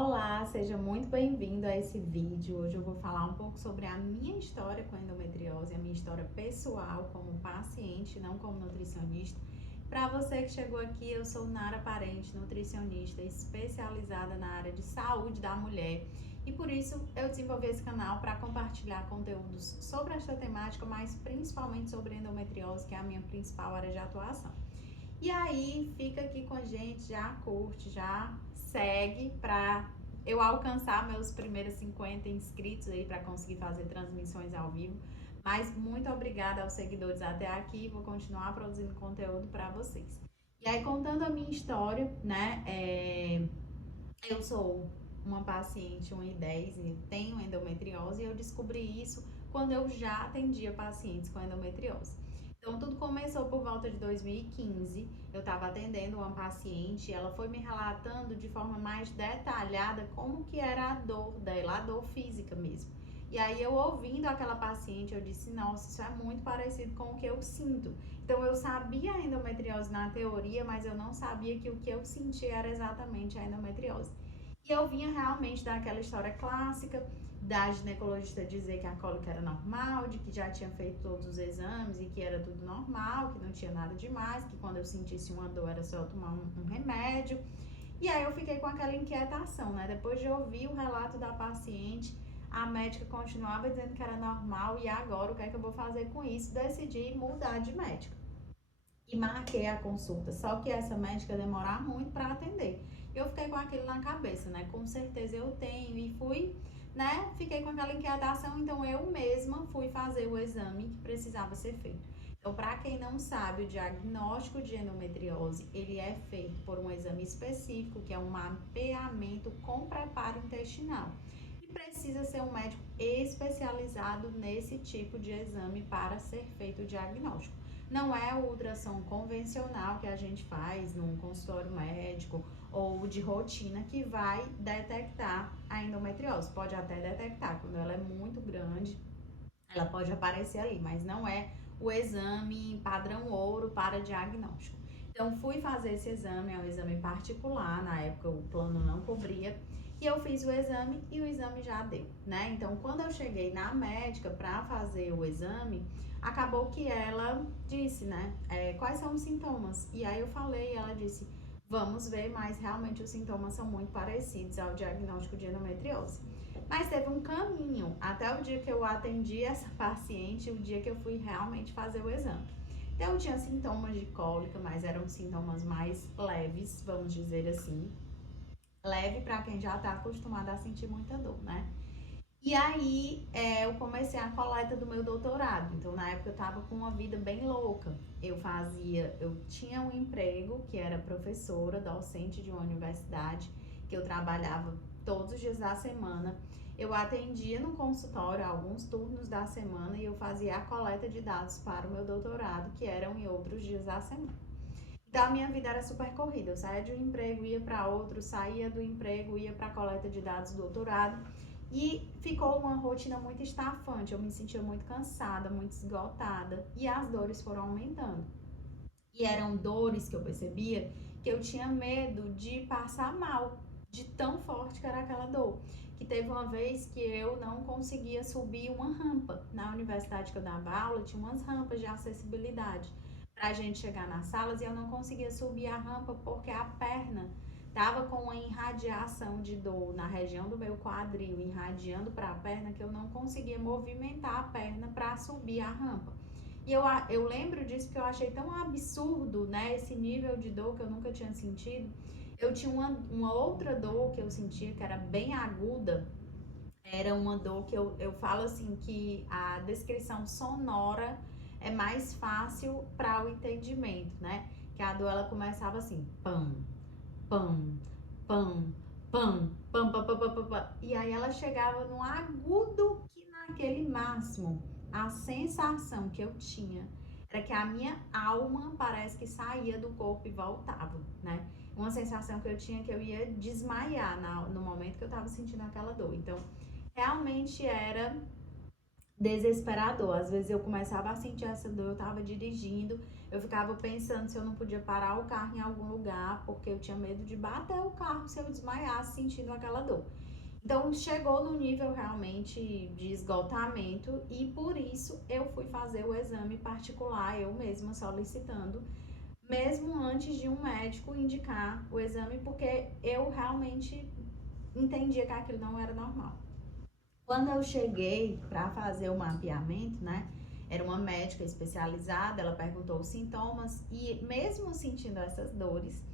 Olá, seja muito bem-vindo a esse vídeo. Hoje eu vou falar um pouco sobre a minha história com endometriose, a minha história pessoal como paciente, não como nutricionista. Para você que chegou aqui, eu sou Nara Parente, nutricionista especializada na área de saúde da mulher e por isso eu desenvolvi esse canal para compartilhar conteúdos sobre esta temática, mas principalmente sobre endometriose, que é a minha principal área de atuação. E aí, fica aqui com a gente, já curte, já segue para eu alcançar meus primeiros 50 inscritos aí para conseguir fazer transmissões ao vivo. Mas muito obrigada aos seguidores até aqui, vou continuar produzindo conteúdo para vocês. E aí, contando a minha história, né? Eu sou uma paciente 1,10 e tenho endometriose e eu descobri isso quando eu já atendia pacientes com endometriose. Então, tudo começou por volta de 2015. Eu estava atendendo uma paciente e ela foi me relatando de forma mais detalhada como que era a dor dela, a dor física mesmo. E aí, eu ouvindo aquela paciente, eu disse, nossa, isso é muito parecido com o que eu sinto. Então, eu sabia a endometriose na teoria, mas eu não sabia que o que eu sentia era exatamente a endometriose. E eu vinha realmente daquela história clássica da ginecologista dizer que a cólica era normal, de que já tinha feito todos os exames e que era tudo normal, que não tinha nada demais, que quando eu sentisse uma dor era só eu tomar um remédio. E aí eu fiquei com aquela inquietação, né? Depois de ouvir o relato da paciente, a médica continuava dizendo que era normal e agora o que é que eu vou fazer com isso? Decidi mudar de médica e marquei a consulta. Só que essa médica demorar muito para atender. Eu fiquei com aquilo na cabeça, né? Com certeza eu tenho e fui, né? Fiquei com aquela inquietação, então eu mesma fui fazer o exame que precisava ser feito. Então, para quem não sabe, o diagnóstico de endometriose, ele é feito por um exame específico, que é um mapeamento com preparo intestinal. E precisa ser um médico especializado nesse tipo de exame para ser feito o diagnóstico. Não é o ultrassom convencional que a gente faz num consultório médico ou de rotina que vai detectar a endometriose. Pode até detectar, quando ela é muito grande, ela pode aparecer ali, mas não é o exame padrão ouro para diagnóstico. Então, fui fazer esse exame, é um exame particular, na época o plano não cobria, e eu fiz o exame e o exame já deu, né? Então, quando eu cheguei na médica para fazer o exame, acabou que ela disse, né, quais são os sintomas? E aí eu falei, ela disse, vamos ver, mas realmente os sintomas são muito parecidos ao diagnóstico de endometriose. Mas teve um caminho até o dia que eu atendi essa paciente, o dia que eu fui realmente fazer o exame. Então, eu tinha sintomas de cólica, mas eram sintomas mais leves, vamos dizer assim. Leve para quem já está acostumado a sentir muita dor, né? E aí, eu comecei a coleta do meu doutorado. Então, na época, eu tava com uma vida bem louca. Eu tinha um emprego que era professora, docente de uma universidade, que eu trabalhava todos os dias da semana. Eu atendia no consultório alguns turnos da semana e eu fazia a coleta de dados para o meu doutorado, que eram em outros dias da semana. Então, a minha vida era super corrida. Eu saía de um emprego, ia para outro, saía do emprego, ia para a coleta de dados do doutorado. E ficou uma rotina muito estafante, eu me sentia muito cansada, muito esgotada e as dores foram aumentando. E eram dores que eu percebia que eu tinha medo de passar mal, de tão forte que era aquela dor. Que teve uma vez que eu não conseguia subir uma rampa. Na universidade que eu dava aula, tinha umas rampas de acessibilidade pra gente chegar nas salas e eu não conseguia subir a rampa porque a perna tava com uma irradiação de dor na região do meu quadril, irradiando para a perna, que eu não conseguia movimentar a perna para subir a rampa. E eu lembro disso porque eu achei tão absurdo, né, esse nível de dor que eu nunca tinha sentido. Eu tinha uma outra dor que eu sentia que era bem aguda, era uma dor que eu falo assim que a descrição sonora é mais fácil para o entendimento, né? Que a dor ela começava assim, pam, pam, pam, pam, pam, pam, pam, pam, pam, pam. E aí ela chegava no agudo que naquele máximo, a sensação que eu tinha era que a minha alma parece que saía do corpo e voltava, né? Uma sensação que eu tinha que eu ia desmaiar no momento que eu tava sentindo aquela dor. Então, realmente era desesperador. Às vezes eu começava a sentir essa dor, eu tava dirigindo, eu ficava pensando se eu não podia parar o carro em algum lugar, porque eu tinha medo de bater o carro se eu desmaiasse sentindo aquela dor. Então chegou no nível realmente de esgotamento e por isso eu fui fazer o exame particular, eu mesma solicitando, mesmo antes de um médico indicar o exame, porque eu realmente entendia que aquilo não era normal. Quando eu cheguei para fazer o mapeamento, né? Era uma médica especializada, ela perguntou os sintomas e mesmo sentindo essas dores,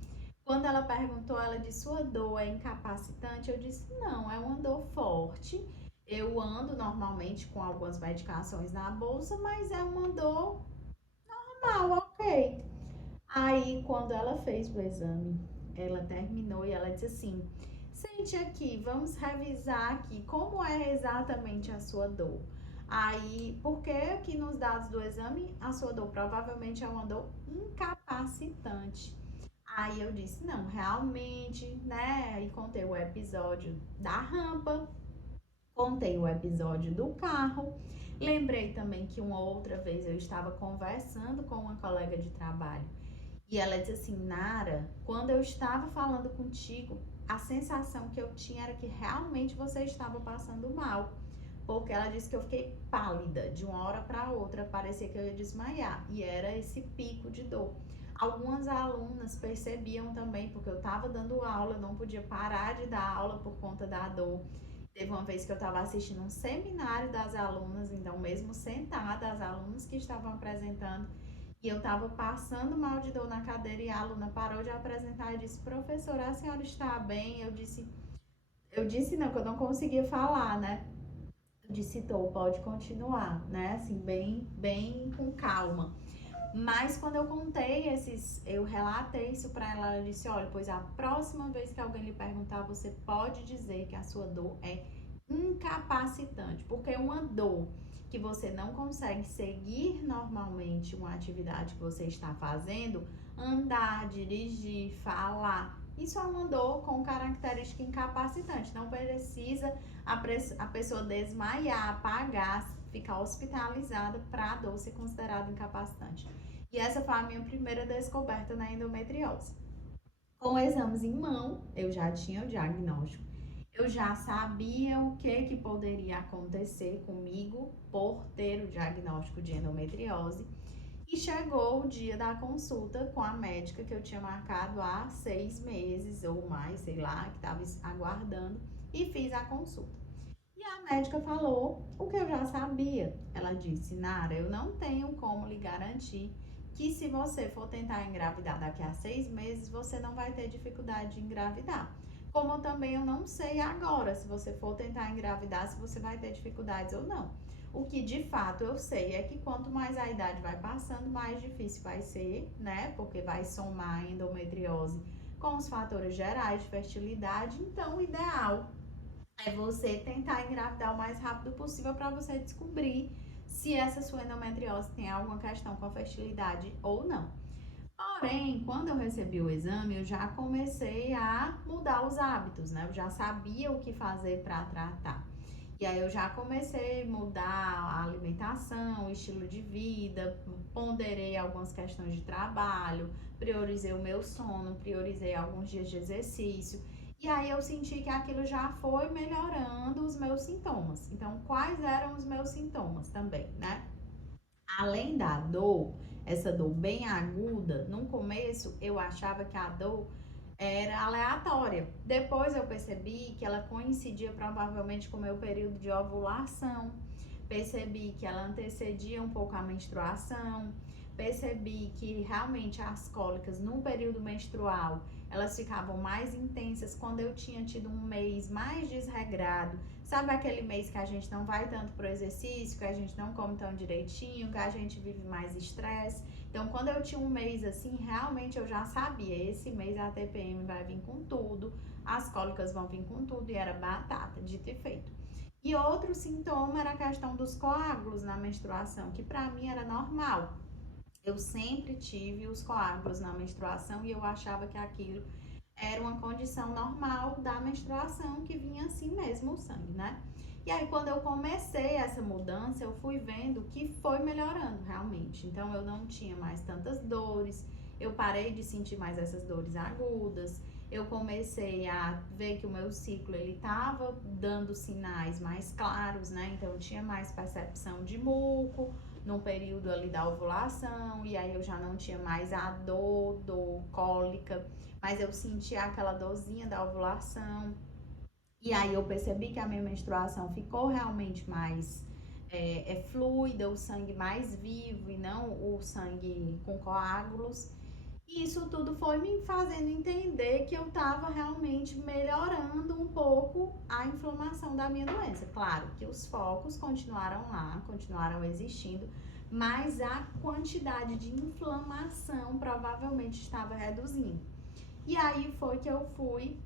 quando ela perguntou, ela disse, sua dor é incapacitante? Eu disse, não, é uma dor forte. Eu ando normalmente com algumas medicações na bolsa, mas é uma dor normal, ok. Aí, quando ela fez o exame, ela terminou e ela disse assim, sente aqui, vamos revisar aqui como é exatamente a sua dor. Aí, porque aqui nos dados do exame, a sua dor provavelmente é uma dor incapacitante. Aí eu disse, não, realmente, né? E contei o episódio da rampa, contei o episódio do carro. Lembrei também que uma outra vez eu estava conversando com uma colega de trabalho e ela disse assim, Nara, quando eu estava falando contigo, a sensação que eu tinha era que realmente você estava passando mal. Porque ela disse que eu fiquei pálida de uma hora para outra, parecia que eu ia desmaiar. E era esse pico de dor. Algumas alunas percebiam também, porque eu estava dando aula, não podia parar de dar aula por conta da dor. Teve uma vez que eu estava assistindo um seminário das alunas, então mesmo sentada, as alunas que estavam apresentando, e eu estava passando mal de dor na cadeira e a aluna parou de apresentar e disse, professora, a senhora está bem? Eu disse não, que eu não conseguia falar, né? Disse, tô, pode continuar, né? Assim, bem com calma. Mas quando eu contei eu relatei isso pra ela, ela disse, olha, pois a próxima vez que alguém lhe perguntar, você pode dizer que a sua dor é incapacitante, porque é uma dor que você não consegue seguir normalmente uma atividade que você está fazendo, andar, dirigir, falar. Isso é uma dor com característica incapacitante, não precisa a pessoa desmaiar, apagar, ficar hospitalizada para a dor ser considerada incapacitante. E essa foi a minha primeira descoberta na endometriose. Com exames em mão, eu já tinha o diagnóstico. Eu já sabia o que poderia acontecer comigo por ter o diagnóstico de endometriose. E chegou o dia da consulta com a médica que eu tinha marcado há 6 meses ou mais, sei lá, que estava aguardando, e fiz a consulta. E a médica falou o que eu já sabia. Ela disse, Nara, eu não tenho como lhe garantir que se você for tentar engravidar daqui a 6 meses, você não vai ter dificuldade de engravidar. Como também eu não sei agora, se você for tentar engravidar, se você vai ter dificuldades ou não. O que de fato eu sei é que quanto mais a idade vai passando, mais difícil vai ser, né? Porque vai somar a endometriose com os fatores gerais de fertilidade. Então, o ideal é você tentar engravidar o mais rápido possível para você descobrir se essa sua endometriose tem alguma questão com a fertilidade ou não. Porém, quando eu recebi o exame, eu já comecei a mudar os hábitos, né? Eu já sabia o que fazer para tratar. E aí eu já comecei a mudar a alimentação, o estilo de vida, ponderei algumas questões de trabalho, priorizei o meu sono, priorizei alguns dias de exercício. E aí eu senti que aquilo já foi melhorando os meus sintomas. Então, quais eram os meus sintomas também, né? Além da dor, essa dor bem aguda, no começo eu achava que a dor era aleatória. Depois eu percebi que ela coincidia provavelmente com o meu período de ovulação. Percebi que ela antecedia um pouco a menstruação. Percebi que realmente as cólicas no período menstrual, elas ficavam mais intensas quando eu tinha tido um mês mais desregrado. Sabe aquele mês que a gente não vai tanto pro exercício, que a gente não come tão direitinho, que a gente vive mais estresse? Então, quando eu tinha um mês assim, realmente eu já sabia, esse mês a TPM vai vir com tudo, as cólicas vão vir com tudo e era batata, dito e feito. E outro sintoma era a questão dos coágulos na menstruação, que pra mim era normal. Eu sempre tive os coágulos na menstruação e eu achava que aquilo era uma condição normal da menstruação, que vinha assim mesmo o sangue, né? E aí, quando eu comecei essa mudança, eu fui vendo que foi melhorando realmente. Então, eu não tinha mais tantas dores, eu parei de sentir mais essas dores agudas, eu comecei a ver que o meu ciclo, ele tava dando sinais mais claros, né? Então, eu tinha mais percepção de muco no período ali da ovulação, e aí eu já não tinha mais a dor cólica, mas eu sentia aquela dorzinha da ovulação. E aí eu percebi que a minha menstruação ficou realmente mais fluida, o sangue mais vivo e não o sangue com coágulos. E isso tudo foi me fazendo entender que eu estava realmente melhorando um pouco a inflamação da minha doença. Claro que os focos continuaram lá, continuaram existindo, mas a quantidade de inflamação provavelmente estava reduzindo. E aí foi que eu fui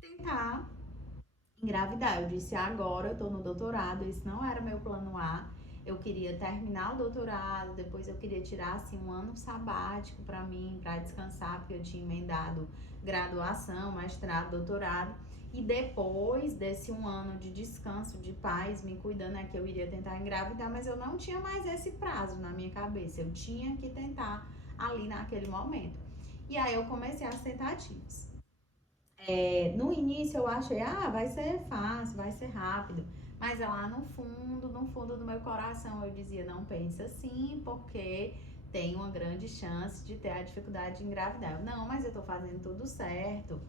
tentar engravidar. Eu disse, agora eu tô no doutorado, esse não era meu plano A. Eu queria terminar o doutorado, depois eu queria tirar assim um ano sabático para mim, para descansar, porque eu tinha emendado graduação, mestrado, doutorado. E depois desse um ano de descanso, de paz, me cuidando, é que eu iria tentar engravidar, mas eu não tinha mais esse prazo na minha cabeça. Eu tinha que tentar ali naquele momento. E aí eu comecei as tentativas. No início eu achei, vai ser fácil, vai ser rápido. Mas é lá no fundo do meu coração, eu dizia, não pensa assim, porque tem uma grande chance de ter a dificuldade de engravidar. Eu, não, mas eu tô fazendo tudo certo.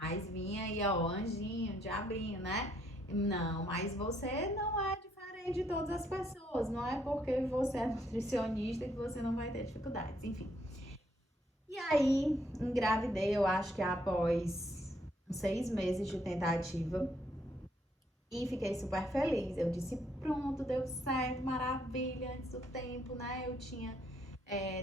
Mas vinha aí, ó, anjinho, diabinho, né? Não, mas você não é diferente de todas as pessoas. Não é porque você é nutricionista que você não vai ter dificuldades. Enfim. E aí, engravidei, eu acho que após 6 meses de tentativa. E fiquei super feliz. Eu disse, pronto, deu certo, maravilha, antes do tempo, né? Eu tinha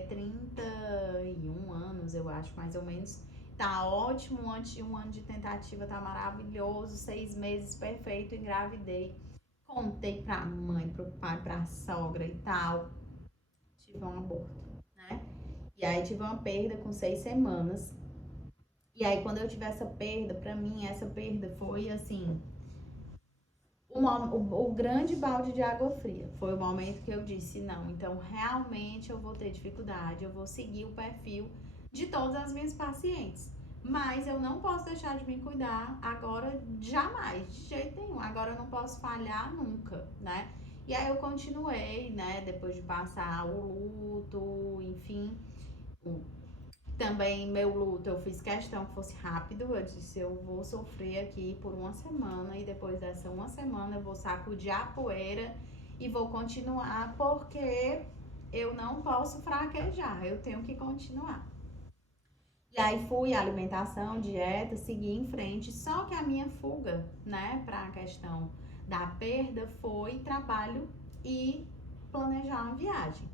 31 anos, eu acho, mais ou menos. Tá ótimo, antes de um ano de tentativa, tá maravilhoso. 6 meses, perfeito, engravidei. Contei pra mãe, pro pai, pra sogra e tal. Tive um aborto, né? E aí tive uma perda com 6 semanas. E aí, quando eu tive essa perda, pra mim, essa perda foi assim, o grande balde de água fria. Foi o momento que eu disse, não, então realmente eu vou ter dificuldade, eu vou seguir o perfil de todas as minhas pacientes. Mas eu não posso deixar de me cuidar agora, jamais, de jeito nenhum. Agora eu não posso falhar nunca, né? E aí eu continuei, né, depois de passar o luto, enfim, também meu luto, eu fiz questão que fosse rápido. Eu disse, eu vou sofrer aqui por uma semana e depois dessa uma semana eu vou sacudir a poeira e vou continuar, porque eu não posso fraquejar, eu tenho que continuar. E aí fui alimentação, dieta, segui em frente, só que a minha fuga, né, para a questão da perda foi trabalho e planejar uma viagem.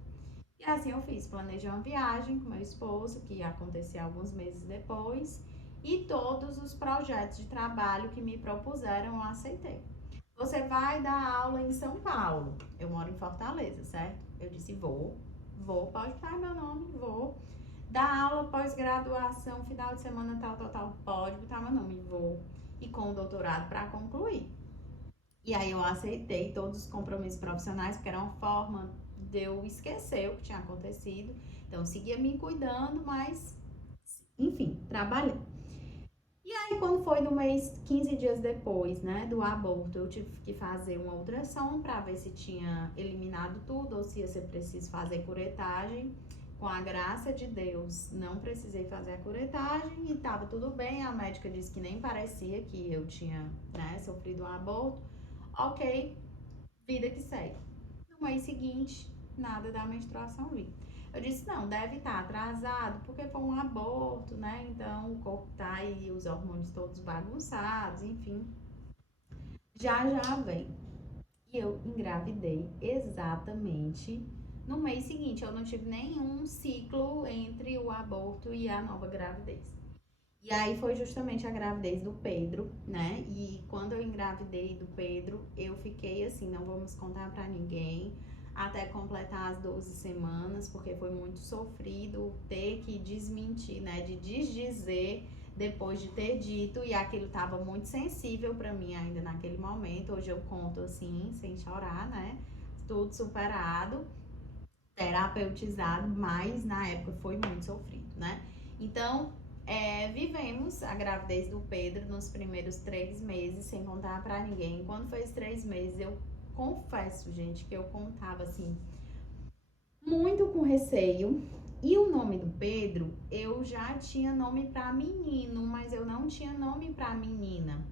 E assim eu fiz, planejei uma viagem com meu esposo, que ia acontecer alguns meses depois, e todos os projetos de trabalho que me propuseram eu aceitei. Você vai dar aula em São Paulo. Eu moro em Fortaleza, certo? Eu disse, vou, pode botar meu nome, vou. Dar aula pós-graduação, final de semana, tal, pode botar meu nome, vou. E com o doutorado para concluir. E aí eu aceitei todos os compromissos profissionais, porque era uma forma de eu esquecer o que tinha acontecido. Então, eu seguia me cuidando, mas, enfim, trabalhei. E aí, quando foi no mês, 15 dias depois, né, do aborto, eu tive que fazer uma ultrassom para ver se tinha eliminado tudo ou se ia ser preciso fazer curetagem. Com a graça de Deus, não precisei fazer a curetagem e estava tudo bem. A médica disse que nem parecia que eu tinha, né, sofrido um aborto. Ok, vida que segue. No mês seguinte, nada da menstruação vir. Eu disse, não, deve estar atrasado, porque foi um aborto, né? Então o corpo tá aí, os hormônios todos bagunçados, enfim. Já vem. E eu engravidei exatamente no mês seguinte. Eu não tive nenhum ciclo entre o aborto e a nova gravidez. E aí foi justamente a gravidez do Pedro, né? E quando eu engravidei do Pedro, eu fiquei assim, não vamos contar pra ninguém até completar as 12 semanas, porque foi muito sofrido ter que desmentir, né? De desdizer depois de ter dito, e aquilo estava muito sensível para mim ainda naquele momento. Hoje eu conto assim, sem chorar, né? Tudo superado, terapeutizado, mas na época foi muito sofrido, né? Então, vivemos a gravidez do Pedro nos primeiros 3 meses, sem contar pra ninguém. Quando foi esses 3 meses, eu confesso, gente, que eu contava assim, muito com receio. E o nome do Pedro, eu já tinha nome pra menino, mas eu não tinha nome pra menina.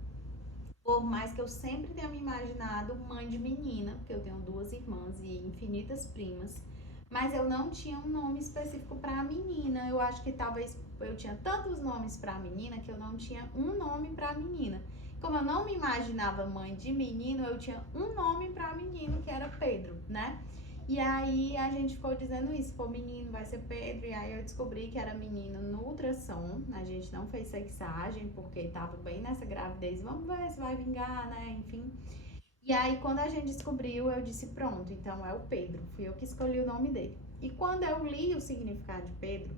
Por mais que eu sempre tenha me imaginado mãe de menina, porque eu tenho 2 irmãs e infinitas primas, mas eu não tinha um nome específico para a menina. Eu acho que talvez eu tinha tantos nomes para a menina que eu não tinha um nome para a menina. Como eu não me imaginava mãe de menino, eu tinha um nome para menino que era Pedro, né? E aí a gente ficou dizendo isso, for menino vai ser Pedro, e aí eu descobri que era menino no ultrassom, a gente não fez sexagem, porque tava bem nessa gravidez, vamos ver se vai vingar, né, enfim. E aí quando a gente descobriu, eu disse, pronto, então é o Pedro, fui eu que escolhi o nome dele. E quando eu li o significado de Pedro,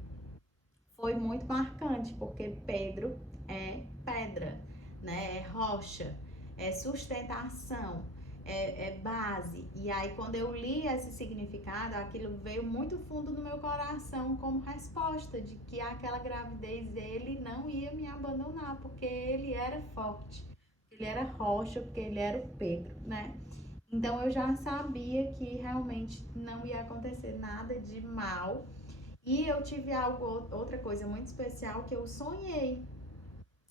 foi muito marcante, porque Pedro é pedra, né? É rocha, é sustentação, é base. E aí, quando eu li esse significado, aquilo veio muito fundo no meu coração como resposta de que aquela gravidez ele não ia me abandonar, porque ele era forte, ele era rocha, porque ele era o Pedro, né? Então eu já sabia que realmente não ia acontecer nada de mal e eu tive outra coisa muito especial que eu sonhei.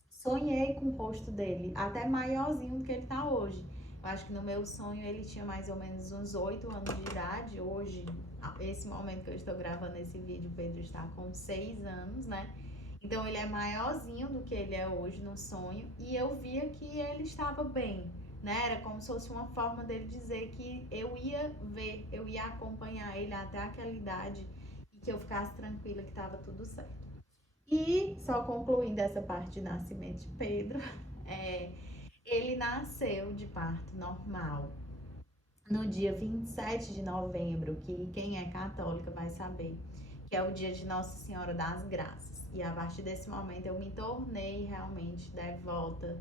Sonhei com o rosto dele, até maiorzinho do que ele tá hoje. Eu acho que no meu sonho ele tinha mais ou menos uns 8 anos de idade. Hoje, esse momento que eu estou gravando esse vídeo, o Pedro está com 6 anos, né? Então ele é maiorzinho do que ele é hoje no sonho. E eu via que ele estava bem, né? Era como se fosse uma forma dele dizer que eu ia ver, eu ia acompanhar ele até aquela idade e que eu ficasse tranquila que estava tudo certo. E só concluindo essa parte de nascimento de Pedro, é, ele nasceu de parto normal no dia 27 de novembro, que quem é católica vai saber, que é o dia de Nossa Senhora das Graças. E a partir desse momento eu me tornei realmente devota,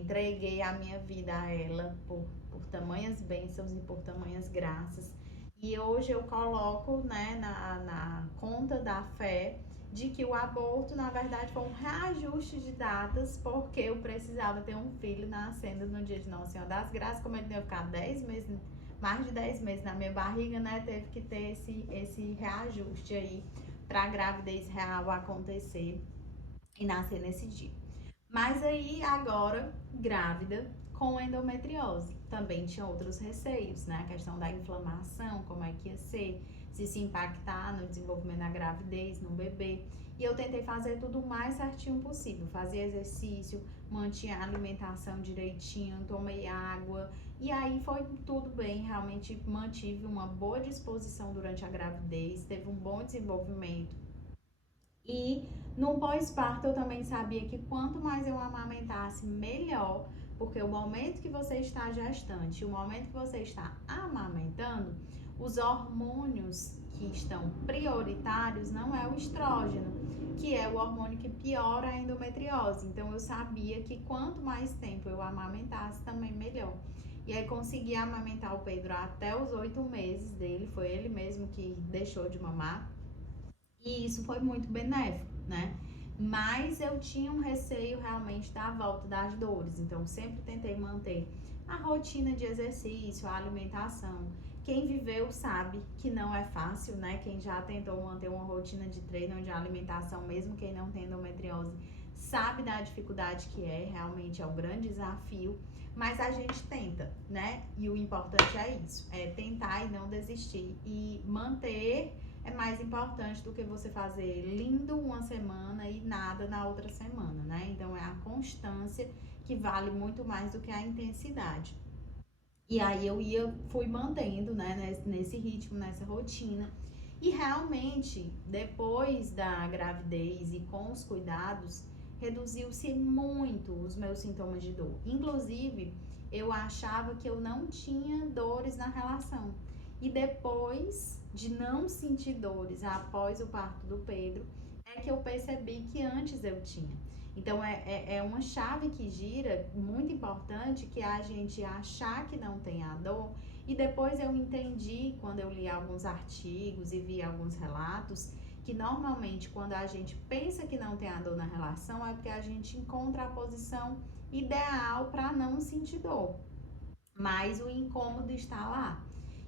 entreguei a minha vida a ela por tamanhas bênçãos e por tamanhas graças. E hoje eu coloco, né, na conta da fé de que o aborto, na verdade, foi um reajuste de datas, porque eu precisava ter um filho nascendo no dia de Nossa Senhora das Graças. Como ele tinha ficado 10 meses, mais de 10 meses na minha barriga, né, teve que ter esse reajuste aí para a gravidez real acontecer e nascer nesse dia. Mas aí, agora, grávida com endometriose, também tinha outros receios, né? A questão da inflamação, como é que ia ser, se impactar no desenvolvimento da gravidez, no bebê. E eu tentei fazer tudo o mais certinho possível. Fazia exercício, mantinha a alimentação direitinho, tomei água. E aí foi tudo bem, realmente mantive uma boa disposição durante a gravidez, teve um bom desenvolvimento. E no pós-parto eu também sabia que quanto mais eu amamentasse, melhor, porque o momento que você está gestante, o momento que você está amamentando, os hormônios que estão prioritários não é o estrógeno, que é o hormônio que piora a endometriose. Então eu sabia que quanto mais tempo eu amamentasse, também melhor. E aí consegui amamentar o Pedro até os 8 meses dele, foi ele mesmo que deixou de mamar. E isso foi muito benéfico, né? Mas eu tinha um receio realmente da volta das dores, então sempre tentei manter a rotina de exercício, a alimentação. Quem viveu sabe que não é fácil, né? Quem já tentou manter uma rotina de treino, de alimentação, mesmo quem não tem endometriose, sabe da dificuldade que é, realmente é um grande desafio, mas a gente tenta, né? E o importante é isso, é tentar e não desistir e manter é mais importante do que você fazer lindo uma semana e nada na outra semana, né? Então é a constância que vale muito mais do que a intensidade. E aí fui mantendo, né, nesse ritmo, nessa rotina. E realmente, depois da gravidez e com os cuidados, reduziu-se muito os meus sintomas de dor. Inclusive, eu achava que eu não tinha dores na relação. E depois de não sentir dores após o parto do Pedro, é que eu percebi que antes eu tinha. Então é uma chave que gira muito importante, que é a gente achar que não tem a dor. E depois eu entendi, quando eu li alguns artigos e vi alguns relatos, que normalmente quando a gente pensa que não tem a dor na relação é porque a gente encontra a posição ideal para não sentir dor, mas o incômodo está lá.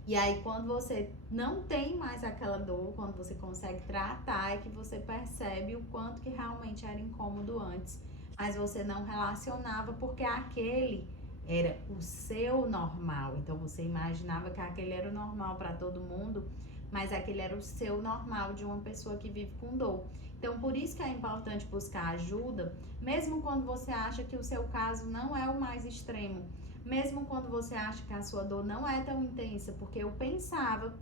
E aí, quando você não tem mais aquela dor, quando você consegue tratar, é que você percebe o quanto que realmente era incômodo antes, mas você não relacionava porque aquele era o seu normal. Então, você imaginava que aquele era o normal para todo mundo, mas aquele era o seu normal de uma pessoa que vive com dor. Então, por isso que é importante buscar ajuda, mesmo quando você acha que o seu caso não é o mais extremo, mesmo quando você acha que a sua dor não é tão intensa, porque eu pensava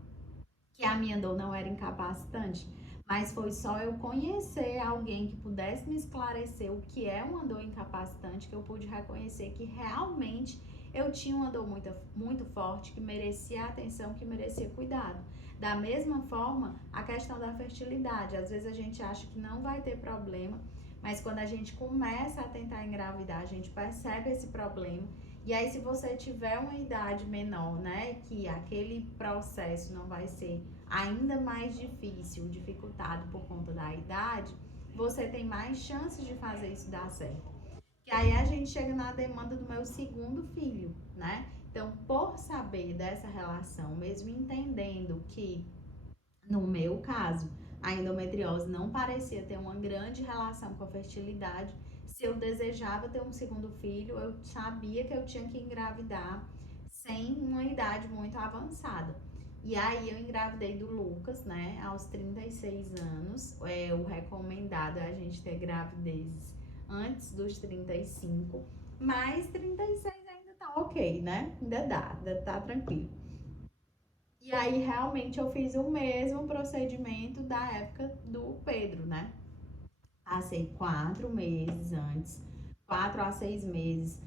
que a minha dor não era incapacitante, mas foi só eu conhecer alguém que pudesse me esclarecer o que é uma dor incapacitante que eu pude reconhecer que realmente eu tinha uma dor muito forte, que merecia atenção, que merecia cuidado. Da mesma forma, a questão da fertilidade. Às vezes a gente acha que não vai ter problema, mas quando a gente começa a tentar engravidar, a gente percebe esse problema. E aí, se você tiver uma idade menor, né, que aquele processo não vai ser ainda mais difícil, dificultado por conta da idade, você tem mais chances de fazer isso dar certo. E aí a gente chega na demanda do meu segundo filho, né? Então, por saber dessa relação, mesmo entendendo que no meu caso, a endometriose não parecia ter uma grande relação com a fertilidade. Se eu desejava ter um segundo filho, eu sabia que eu tinha que engravidar sem uma idade muito avançada. E aí eu engravidei do Lucas, né, aos 36 anos. O recomendado é a gente ter gravidezes antes dos 35, mas 36 ainda tá ok, né? Ainda tá tranquilo. E aí, realmente, eu fiz o mesmo procedimento da época do Pedro, né? Passei 4 meses antes, 4 a 6 meses,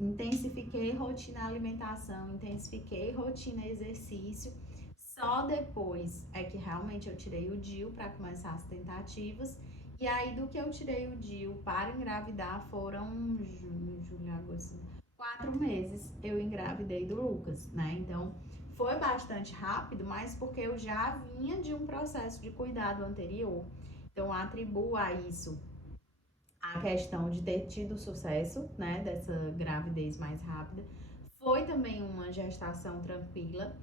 intensifiquei rotina alimentação, intensifiquei rotina exercício. Só depois é que realmente eu tirei o DIU para começar as tentativas. E aí, do que eu tirei o DIU para engravidar, foram junho, julho, agosto, 4 meses eu engravidei do Lucas, né? Então, foi bastante rápido, mas porque eu já vinha de um processo de cuidado anterior. Então, atribuo a isso a questão de ter tido sucesso, né, dessa gravidez mais rápida. Foi também uma gestação tranquila.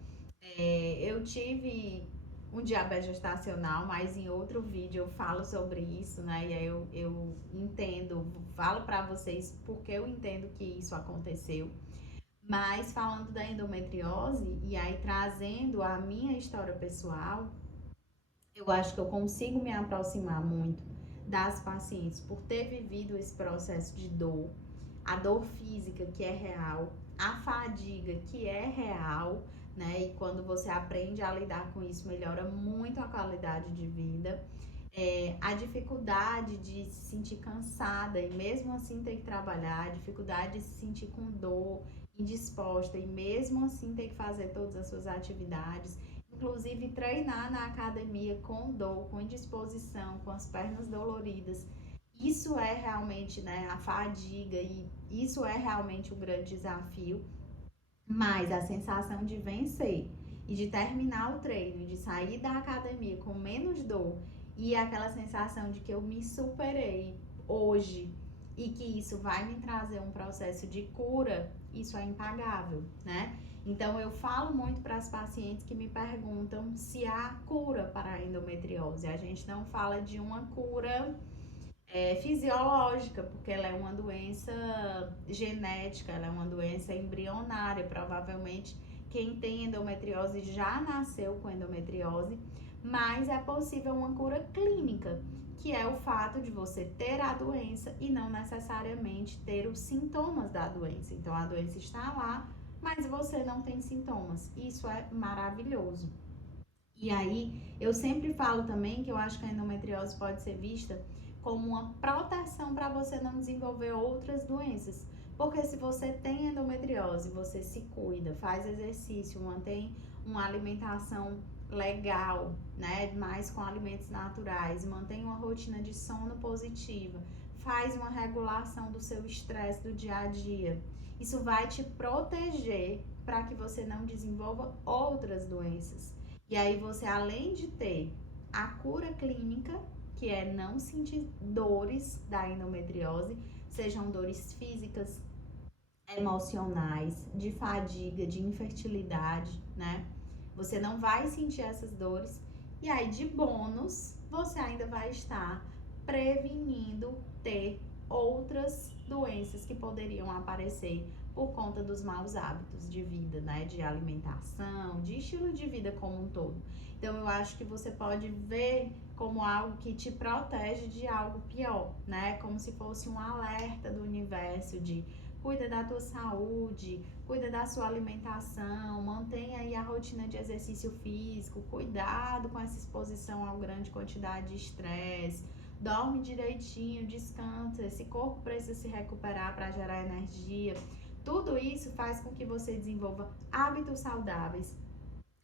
Eu tive um diabetes gestacional, mas em outro vídeo eu falo sobre isso, né? E aí eu entendo, falo para vocês porque eu entendo que isso aconteceu. Mas falando da endometriose e aí trazendo a minha história pessoal, eu acho que eu consigo me aproximar muito das pacientes por ter vivido esse processo de dor, a dor física que é real, a fadiga que é real, né? E quando você aprende a lidar com isso, melhora muito a qualidade de vida. A dificuldade de se sentir cansada e mesmo assim ter que trabalhar, a dificuldade de se sentir com dor, indisposta e mesmo assim ter que fazer todas as suas atividades, inclusive treinar na academia com dor, com indisposição, com as pernas doloridas. Isso é realmente, né, a fadiga e isso é realmente um grande desafio, mas a sensação de vencer e de terminar o treino, de sair da academia com menos dor e aquela sensação de que eu me superei hoje e que isso vai me trazer um processo de cura, isso é impagável, né? Então eu falo muito para as pacientes que me perguntam se há cura para a endometriose. A gente não fala de uma cura fisiológica, porque ela é uma doença genética, ela é uma doença embrionária. Provavelmente quem tem endometriose já nasceu com endometriose, mas é possível uma cura clínica, que é o fato de você ter a doença e não necessariamente ter os sintomas da doença. Então a doença está lá, mas você não tem sintomas. Isso é maravilhoso. E aí, eu sempre falo também que eu acho que a endometriose pode ser vista como uma proteção para você não desenvolver outras doenças. Porque se você tem endometriose, você se cuida, faz exercício, mantém uma alimentação legal, né? Mais com alimentos naturais, mantém uma rotina de sono positiva, faz uma regulação do seu estresse do dia a dia. Isso vai te proteger para que você não desenvolva outras doenças. E aí você, além de ter a cura clínica, que é não sentir dores da endometriose, sejam dores físicas, emocionais, de fadiga, de infertilidade, né? Você não vai sentir essas dores. E aí, de bônus, você ainda vai estar prevenindo ter outras doenças que poderiam aparecer por conta dos maus hábitos de vida, né? De alimentação, de estilo de vida como um todo. Então, eu acho que você pode ver como algo que te protege de algo pior, né? Como se fosse um alerta do universo de cuida da tua saúde, cuida da sua alimentação, mantenha aí a rotina de exercício físico, cuidado com essa exposição a grande quantidade de estresse, dorme direitinho, descansa, esse corpo precisa se recuperar para gerar energia. Tudo isso faz com que você desenvolva hábitos saudáveis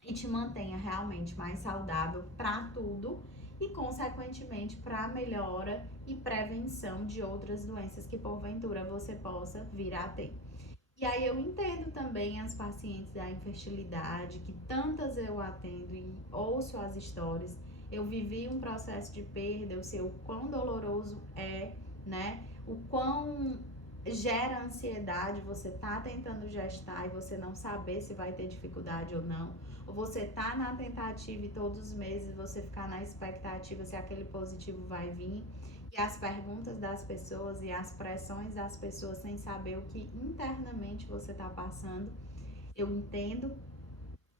e te mantenha realmente mais saudável para tudo e, consequentemente, para a melhora e prevenção de outras doenças que porventura você possa vir a ter. E aí eu entendo também as pacientes da infertilidade, que tantas eu atendo e ouço as histórias. Eu vivi um processo de perda, eu sei o quão doloroso é, né? O quão gera ansiedade você tá tentando gestar e você não saber se vai ter dificuldade ou não. Ou você tá na tentativa e todos os meses você ficar na expectativa se aquele positivo vai vir. E as perguntas das pessoas e as pressões das pessoas sem saber o que internamente você está passando. Eu entendo,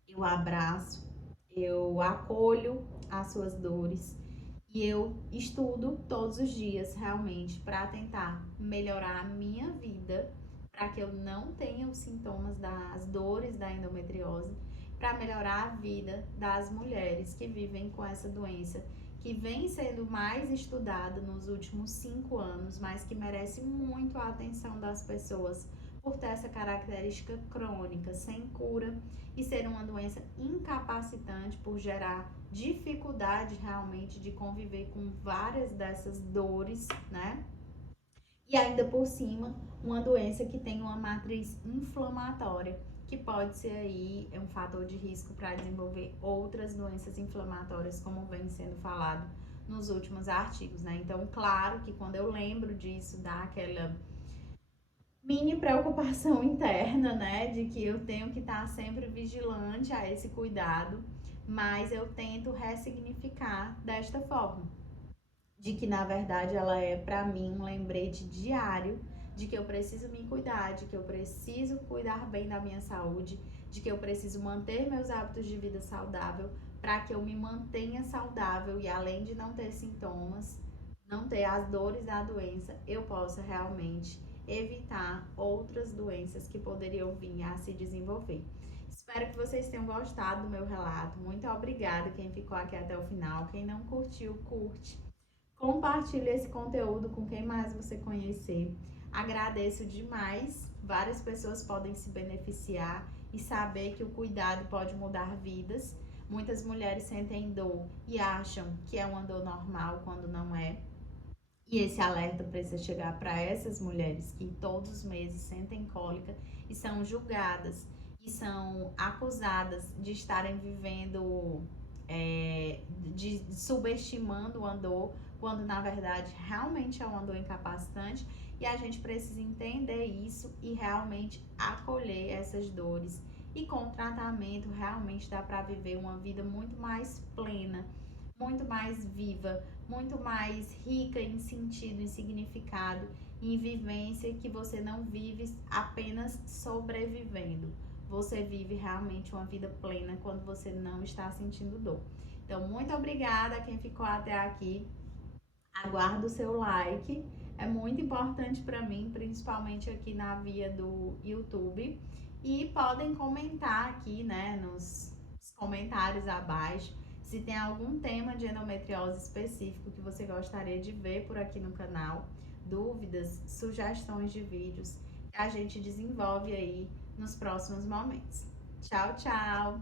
eu abraço, eu acolho as suas dores e eu estudo todos os dias realmente para tentar melhorar a minha vida, para que eu não tenha os sintomas das dores da endometriose, para melhorar a vida das mulheres que vivem com essa doença, que vem sendo mais estudada nos últimos 5 anos, mas que merece muito a atenção das pessoas por ter essa característica crônica, sem cura, e ser uma doença incapacitante por gerar dificuldade realmente de conviver com várias dessas dores, né? E ainda por cima, uma doença que tem uma matriz inflamatória, que pode ser aí um fator de risco para desenvolver outras doenças inflamatórias, como vem sendo falado nos últimos artigos, né? Então, claro que quando eu lembro disso, dá aquela mini preocupação interna, né, de que eu tenho que estar sempre vigilante a esse cuidado, mas eu tento ressignificar desta forma, de que na verdade ela é para mim um lembrete diário de que eu preciso me cuidar, de que eu preciso cuidar bem da minha saúde, de que eu preciso manter meus hábitos de vida saudável para que eu me mantenha saudável e além de não ter sintomas, não ter as dores da doença, eu possa realmente evitar outras doenças que poderiam vir a se desenvolver. Espero que vocês tenham gostado do meu relato. Muito obrigada quem ficou aqui até o final. Quem não curtiu, curte. Compartilhe esse conteúdo com quem mais você conhecer. Agradeço demais. Várias pessoas podem se beneficiar e saber que o cuidado pode mudar vidas. Muitas mulheres sentem dor e acham que é uma dor normal quando não é. E esse alerta precisa chegar para essas mulheres que todos os meses sentem cólica e são julgadas e são acusadas de estarem vivendo, de subestimando uma dor, quando na verdade realmente é uma dor incapacitante e a gente precisa entender isso e realmente acolher essas dores. E com tratamento realmente dá para viver uma vida muito mais plena, muito mais viva, muito mais rica em sentido, em significado, em vivência, que você não vive apenas sobrevivendo. Você vive realmente uma vida plena quando você não está sentindo dor. Então, muito obrigada a quem ficou até aqui. Aguardo o seu like. É muito importante para mim, principalmente aqui na via do YouTube. E podem comentar aqui, né, nos comentários abaixo, se tem algum tema de endometriose específico que você gostaria de ver por aqui no canal, dúvidas, sugestões de vídeos, que a gente desenvolve aí nos próximos momentos. Tchau, tchau!